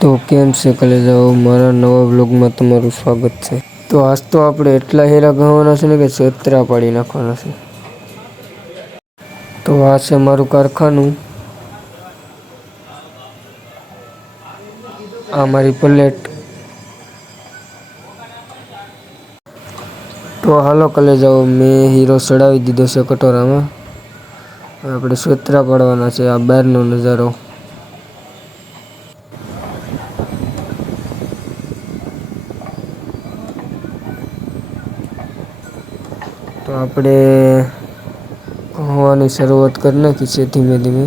તો કેમ છે કલેજાઓ? મારા નવા બ્લોગમાં તમારું સ્વાગત છે. તો આજ તો આપણે એટલા હીરા ગણવાના છે ને કે છેતરા પાડી નાખવાના છે. તો આ છે મારું કારખાનું. આ મારી પ્લેટ. તો હાલો કલેજાઓ, મેં હીરો ચડાવી દીધો છે કટોરામાં. આપણે છેતરા પાડવાના છે, આ બહારનો નજારો. તો આપણે હોવાની શરૂઆત કરી નાખી છે ધીમે ધીમે.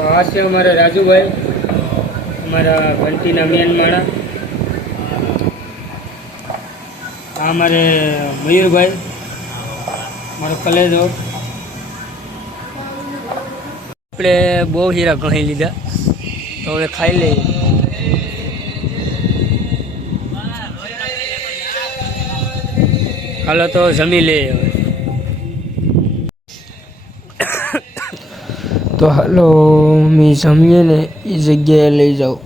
તો આ છે અમારા રાજુભાઈ, અમારા ઘંટીના મેન માણા આ અમારે મયુરભાઈ મારો કલેજો. આપણે બહુ હીરા ગણી લીધા, તો હવે ખાઈ લઈએ. હાલો તો જમી લઈએ હવે. તો હાલો મેં જમીએ ને એ જગ્યાએ લઈ જાઓ.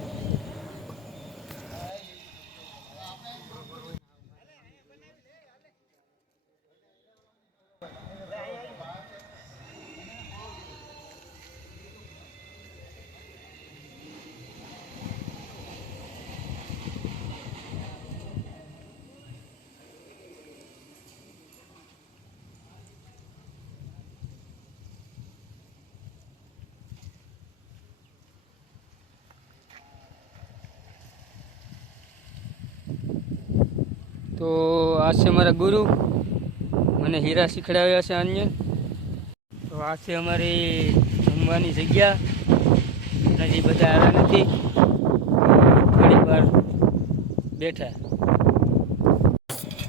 તો આ છે મારા ગુરુ. મને હીરા શીખડાવ્યા છે અન્ય. તો આ છે અમારી જમવાની જગ્યા. હજી બધા આવ્યા નથી. થોડી વાર બેઠા.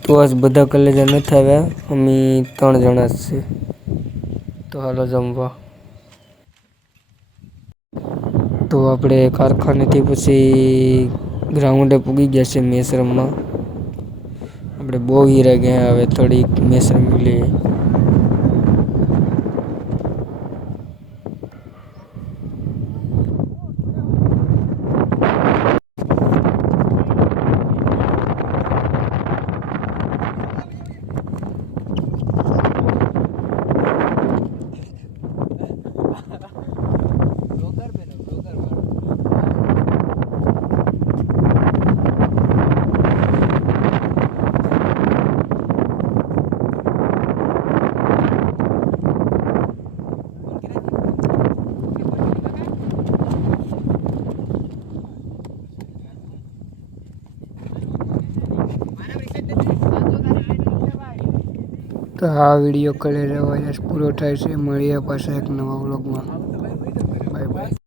તો આજ બધા કલેજા નથી આવ્યા. અમે ત્રણ જણા જ છે તો હાલો જમવા. તો આપણે કારખાનેથી પછી ગ્રાઉન્ડે પૂગી ગયા છે મેચ રમવા આપણે બહુ હીરા ગયા હવે થોડીક મેસન લઈએ આ વીડિયો કરેલો પૂરો થાય છે. મળીએ પાછા એક નવા વ્લોગમાં બાય બાય